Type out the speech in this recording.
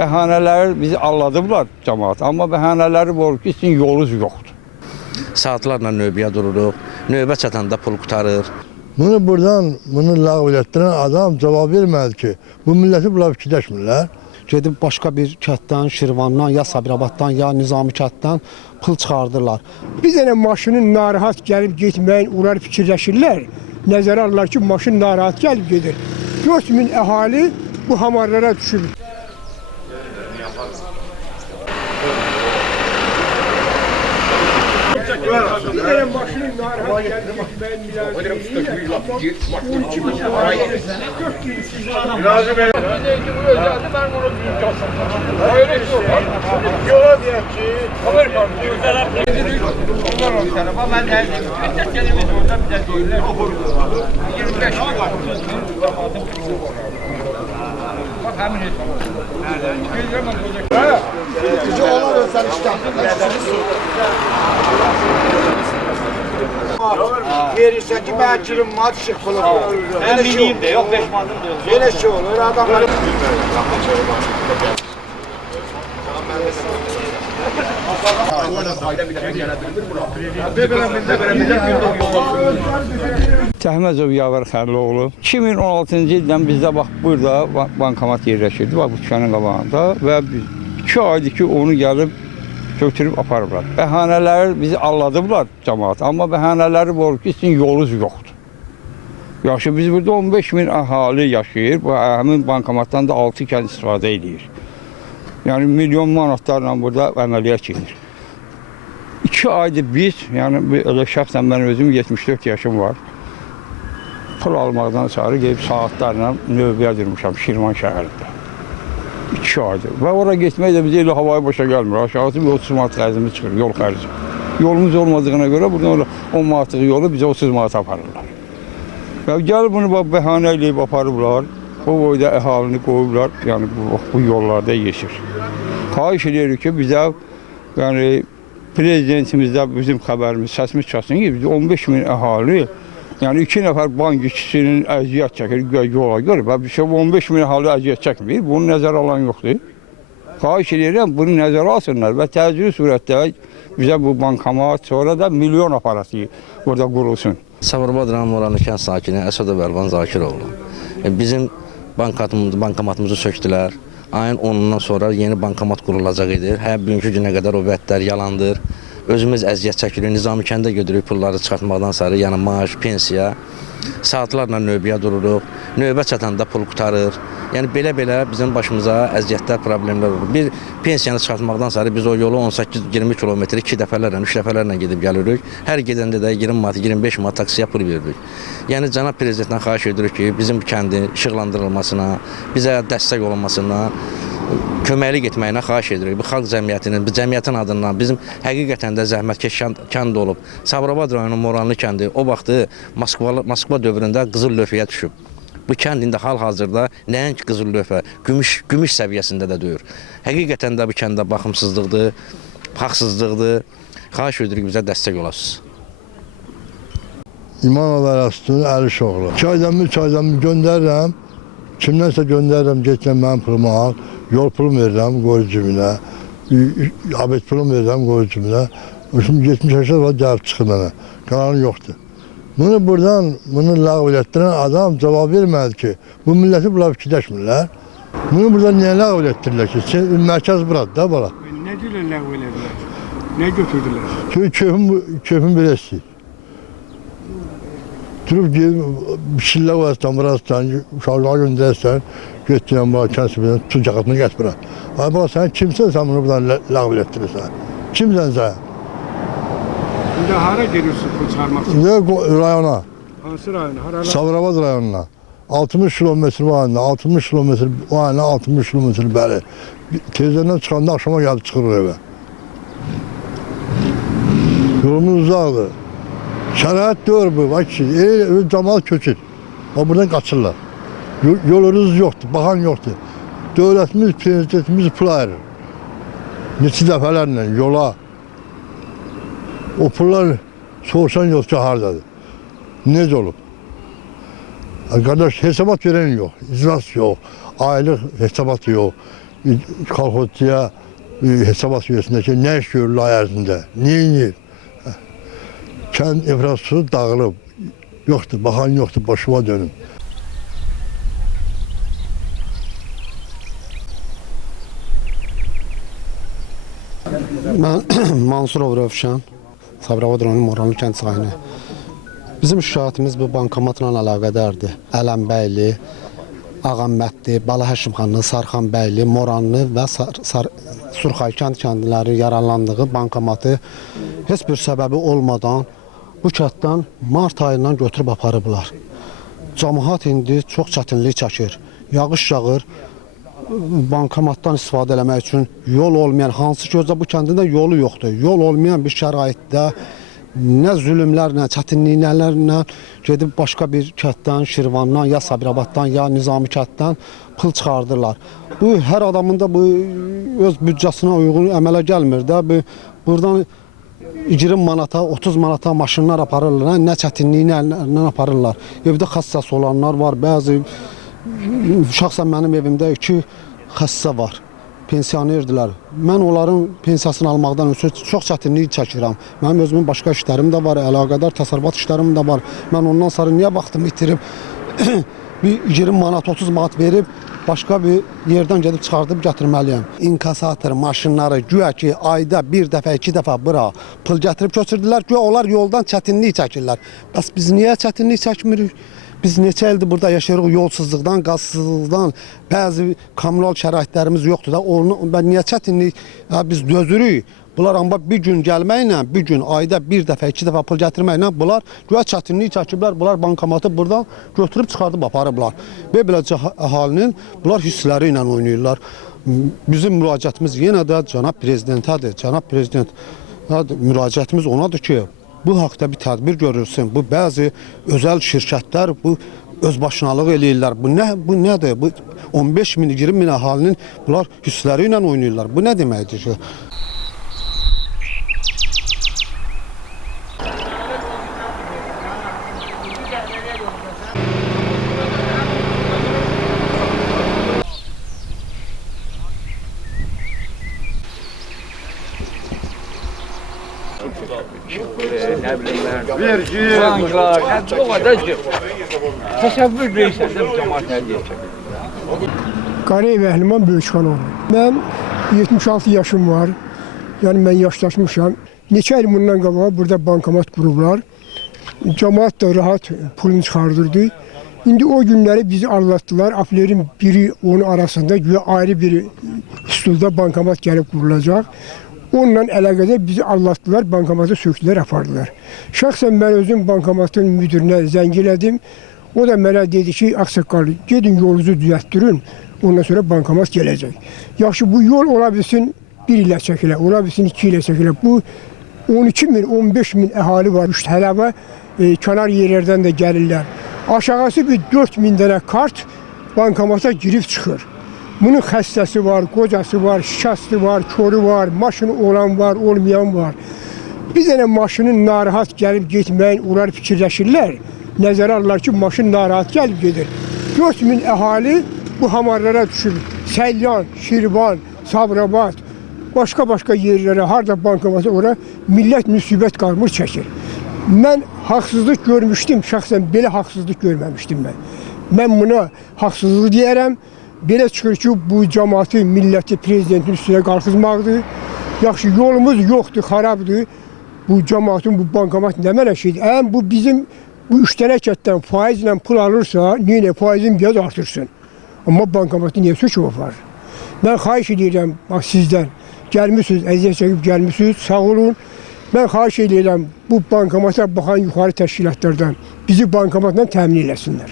Bəhanələr bizi alladıblar cəmaat, amma bəhanələri var ki, sizin yolunuz yoxdur. Saatlarla növbəyə dururuq, növbə çatanda pul qutarır. Bunu ləğv etdirən adam cavab vermədi ki, bu milləti bunlar fikirləşmirlər. Gedib başqa bir kənddən, Şirvandan, ya Sabirabaddan, ya Nizami kənddən pul çıxardırlar. Bir dənə maşının narahat gəlib getməyin, onlar fikirləşirlər. Nəzərə alırlar ki, maşın narahat gəlib gedir. 4000 əhali bu hamarlara düşür. Bir dənə maşının narahat gəlib getməyin Verirsen ki ben kirim mat şık olur. Ben miliyim de yok 5 mandım diyor. Böyle şey olur adamlar. Təhməzov Yavər Xərloğlu 2016-cı ildən bizdə bax burada bankomat yerləşirdi, bax bu dükkanın qabağında və 2 aydır ki onu gəlib götürüb aparıblar. Bəhanələri bizi alladıblar cəmaat, amma bəhanələri var ki, sizin yolunuz yoxdur. Yaxşı, biz burada 15 min əhali yaşayır, bu həmin bankomatdan da 6 kənd istifadə edir. Yəni milyon manatlarla burada əməliyyat gedir. 2 aydır biz, yəni elə şəxsən mən özüm 74 yaşım var. Pul almaqdan sonra gelib saatlarla növbəyə durmuşam Şirvan şəhərində. 2 aydır. Və oraya getmək də bizə elə havayı başa gəlmir. Aşağısı 30 manat xərcimiz çıxır, yol xərci. Yolumuz olmadığına görə buradan 10 manatlıq yolu bizə 30 manat aparırlar. Və gəl bunu bəhanə eləyib aparıblar. O boyda əhalini qoyublar, yəni bu yollarda yeşir. Xahiş edirik ki, bizə, yəni prezidentimizdə bizim xəbərimiz, səsimiz çalsın ki, biz 15 min əhali, yəni 2 nəfər bank işçisinin əziyyət çəkir yola görə və 15 min əhali əziyyət çəkmir, bunu nəzərə alan yoxdur. Xahiş edirəm, bunu nəzərə alsınlar və təcili surətdə bizə bu bankomat, sonra da milyon aparatı burada qurulsun. Sabirabad rayon Moranlı kənd sakini Əsədov Əlvan Zakiroğlu. Bizim bankomatımızı söktülər. Ayın 10-dan sonra yeni bankomat qurulacaq idi. Bugünkü günə qədər o vədlər yalandır. Özümüz əziyyət çəkirik. Nizami kəndə götürüb pulları çıxartmaqdan sonra, yəni maaş, pensiya, saatlarla növbəyə dururuq. Növbə çatanda pul qutarır. Yəni belə bizim başımıza əziyyətlər, problemlər olur. Bir pensiyanı çıxartmaqdan sonra biz o yolu 18-20 kilometr 2 dəfələrlə, 3 dəfələrlə gedib gəlirik. Hər gedəndə də 20 manat, 25 manat taksiyə pul veririk. Yəni cənab prezidentdən xahiş edirik ki, bizim kəndin işıqlandırılmasına, bizə dəstək olunmasına, köməklik etməyinə xahiş edirik. Bu xalq cəmiyyətinin, bu cəmiyyətin adından bizim həqiqətən də zəhmətkeş kənd olub. Sabirabad rayonu Moranlı kəndi o vaxtı Moskva dövründə qızıl lövhəyə düşüb. Bu kənd indi hal-hazırda nəinki qızıl lövhə, gümüş səviyyəsində də deyir. Həqiqətən də bu kəndə baxımsızlıqdır, haqsızlıqdır. Xahiş edirik bizə dəstək olasınız. İmanov Ərəstun Əlişoğlu. 2 aydan göndərirəm, kimdənsə göndərirəm, getməm mənim pulumu al, yol pulumu verirəm, qoyur cibinə, abed pulumu verirəm, qoyur cibinə. Şimdi 70 var, gəlib çıxır mənə, qalanı yoxdur. Bunu ləğv etdirən adam cavab vermədi ki, bu milləti bunlar fikirləşmirlər. Bunu burada niyə ləğv etdirirlər ki, mərkəz buradır da bala. Nə deyirlər ləğv elədilər? Nə götürdülər? Çünki keyfim belə istəyir. Durub bir şeylər varsan, burasından, uşaqlığa göndərsən, getdirən bana kənsibdən, tut cəqatını gət bura. Ay bala, sən kimsən, sən bunu buradan ləğv etdirirsən? Kimsən sən? İndi hara geliyorsun pul çıxarmaq üçün? Rayona. Hansı rayona? Sabirabad rayonuna. 60 kilometr var, 60 kilometr var, 60 kilometr bəli. Tezdən çıxanda axşama gəlib çıxırıq evə. Yolumuz uzaqdır. Şərait deyir bu, bak ki, cəmaat köçür. Buradan qaçırlar. Yolunuz yoxdur, baxan yoxdur. Dövlətimiz, prezidentimiz pul ayırır. Neçə dəfələrlə yola. O pullar sorsan yoxsa hardadır. Necə olub? Kardeş hesabat veren yok, icras yok, aylık hesabat yok. Kolxozcuya hesabat üyesindeki nə iş görür ərzində, neyinir? Kənd infrastrukturu dağılıb, yoxdur, baxan yoxdur, başıma dönüm. Mən Mansurov Rövşən, Sabirabad rayonu Moranlı kənd sayını. Bizim şikayətimiz bu bankomatla əlaqədardır. Ələmbəyli, Ağammədli, Bala Həşimxanlı, Sarxanbəyli, Moranlı və Surxay kəndləri yaralandığı bankomatı heç bir səbəbi olmadan bu kənddən mart ayından götürüb aparıblar. Cəmaət indi çox çətinlik çəkir. Yağış yağır. Bankomatdan istifadə eləmək üçün yol olmayan, hansı ki özdə bu kəndində yolu yoxdur. Yol olmayan bir şəraitdə nə zülümlərlə, çətinliklərlə gedib başqa bir kənddən, Şirvandan, ya Sabirabaddan, ya Nizami kənddən pul çıxardırlar. Bu hər adamın da bu öz büdcəsinə uyğun əmələ gəlmir də. Buradan 20 manata, 30 manata maşınlar aparırlar, nə çətinliklə aparırlar. Evdə xəstəsi olanlar var, bəzi şəxsən mənim evimdə 2 xəstə var, pensionerdirlər. Mən onların pensiyasını almaqdan ötürü çox çətinlik çəkirəm. Mənim özümün başqa işlərim də var, əlaqədar təsərrüfat işlərim də var. Mən ondan sonra niyə vaxtımı itirib, bir 20 manat, 30 manat verib, başqa bir yerdən gedib çıxardıb gətirməliyəm. İnkasator maşınları güya ki, ayda bir dəfə, 2 dəfə bura pul gətirib köçürdülər, güya onlar yoldan çətinlik çəkirlər. Bəs biz niyə çətinlik çəkmirik? Biz neçə ildir burada yaşayırıq, yolsuzluqdan, qazsızlıqdan, bəzi kommunal şəraitlərimiz yoxdur da, niyə çətinlik biz dözürük? Bunlar amma bir gün gəlməklə, bir gün ayda bir dəfə, 2 dəfə pul gətirməklə bunlar güya çətinlik çəkiblər, bunlar bankomatı buradan götürüb çıxardıb aparıblar. Və beləcə əhalinin bunlar hissləri ilə oynayırlar. Bizim müraciətimiz yenə də cənab prezidentədir. Cənab prezident müraciətimiz onadır ki, bu haqda bir tədbir görülsün. Bu bəzi özəl şirkətlər bu özbaşınalıq eləyirlər. Bu nədir? Bu 15 min, 20 min əhalinin bunlar hissləri ilə oynayırlar. Bu nə deməkdir ki? Vergi, banklar, o kadar ki. Təsəvvür deyirsən də bu cəmaət nə deyəcək? Qarayev Əhliman Böyükxanoğlu. Mən 76 yaşım var. Yəni mən yaşlaşmışam. Neçə il bundan qabaq burada bankomat qurublar. Cəmaət də rahat pulunu çıxardırdı. İndi o günləri bizi aldatdılar. Aplerin biri onun arasında güya ayrı bir stulda bankomat gəlib qurulacaq. Onunla əlaqədə bizi aldatdılar, bankomatı söktülər, apardılar. Şəxsən mən özüm bankomatın müdürünə zəng elədim. O da mənə dedi ki, ağsaqqal, gedin yolunuzu düzəltdirin, ondan sonra bankomat gələcək. Yaxşı, bu yol ola bilsin 1 ilə çəkilə, ola bilsin 2 ilə çəkilə. Bu 12 min, 15 min əhali var. Tələbə kənar yerlərdən də gəlirlər. Aşağısı bir 4 min dənə kart bankomata girib çıxır. Bunun xəstəsi var, qocası var, şikəsti var, körü var, maşını olan var, olmayan var. Bir dənə maşının narahat gəlib getməyin, onlar fikirləşirlər. Nəzərə alırlar ki, maşın narahat gəlib gedir. 4 min əhali bu hamarlara düşür. Səlyan, Şirvan, Sabirabad, başqa yerlərə, harada bankomatı ora millət müsibət qalmır çəkir. Mən haqsızlıq görmüşdüm, şəxsən belə haqsızlıq görməmişdim mən. Mən buna haqsızlıq deyərəm. Belə çıxır ki, bu cəmaatı, milləti, prezidentin üstünə qalxızmaqdır. Yaxşı, yolumuz yoxdur, xarabdır. Bu cəmaatın, bu bankomat nə mənə şeydir? Bu bizim bu 3 dənə kətdən faizlə pul alırsa, niyə faizin biraz artırsın? Amma bankomatı niyə söküb apar? Mən xahiş edirəm sizdən, gəlmişsiniz, əziyyət çəkib gəlmişsiniz, sağ olun. Mən xahiş edirəm bu bankomata baxan yuxarı təşkilatlardan bizi bankomatla təmin eləsinlər.